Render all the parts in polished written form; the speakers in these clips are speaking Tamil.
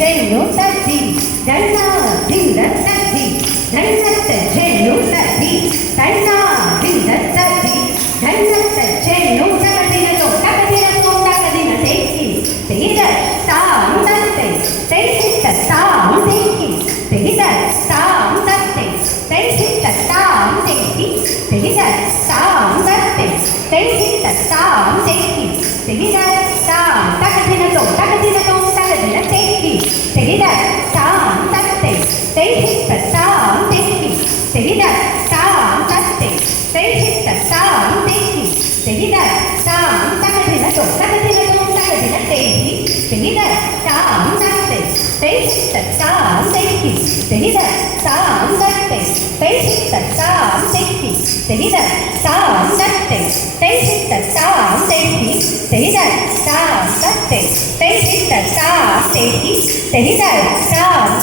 ஜென்னு தத்தி தன்னா திந்த தத்தி தன்னத்த ஜென்னு தத்தி தன்னா திந்த தத்தி தன்னத்த ஜென்னு தகதினோ தகதினோ தகதின தேக்கி தெகித தாம் தத்தை தெய்சித்த தாம் தேக்கி தெகித தாம் தத்தை தெய்சித்த தாம் தேக்கி தெகித தாம் தத்தை தெய்சித்த தாம் தேக்கி தெகித தாம் தகதினோ தகதின தேக்கி தெகித தாம் தத்தை தெய்சித்த தாம் தேக்கி தெகித தாம் தத்தை தெய்சித்த தாம் தேக்கி தெகித தாம் தகதினோ தகதின தேக்கி தெகித தாம் தத்தை தெய்சித்த தாம் தேக்கி தெகித தாம் தத்தை தெய்சித்த தாம் தேக்கி தெகித தாம் தத்தை தெய்சித்த தாம் தேக்கி தெகித தாம் தத்தை தெய்சித்த தாம் தேக்கி தெகித தாம்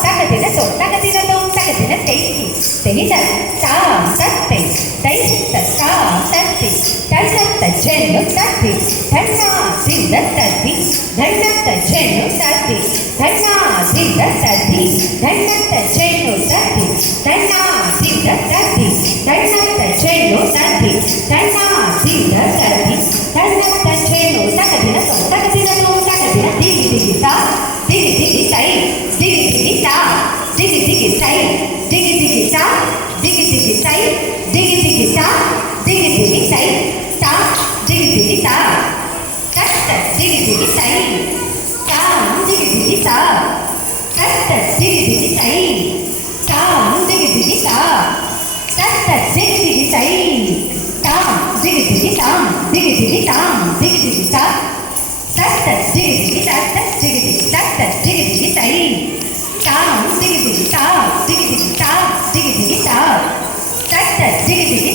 தகதின தேக்கி தெகித தாம் தத்தை தெய்சித்த தாம் தத்தை தன்னத்த ஜென்னு தத்தி தன்னா திந்த தத்தி தன்னத்த ஜென்னு தத்தி தன்னா திந்த தத்தி தன்னத்த ஜென்னு தத்தி தன்னா திந்த தத்தி தன்னத்த ஜென்னு தத்தி தன்னா திந்த தத்தி தன்னத்த ஜென்னு தகதின திகி திகி தா திகி திகி தை திகி திகி தா திகி திகி தை திகி திகி தா திகி திகி தை திகி திகி தா திகி திகி தை தா திகி திகி தா தட்ட திகி திகி தை தாம் திகி திகி தா தட்ட திகி திகி தை தாம் திகி திகி தா தட்ட திகி திகி தை தாம் திகி திகி தாம் திகி திகி தாம் திகி திகி தா தட்ட திகி திகி தட்ட திகி திகி தட்ட திகி திகி தை தாம் திகி திகி தா திகி திகி தா திகி திகி தா தட்ட திகி திகி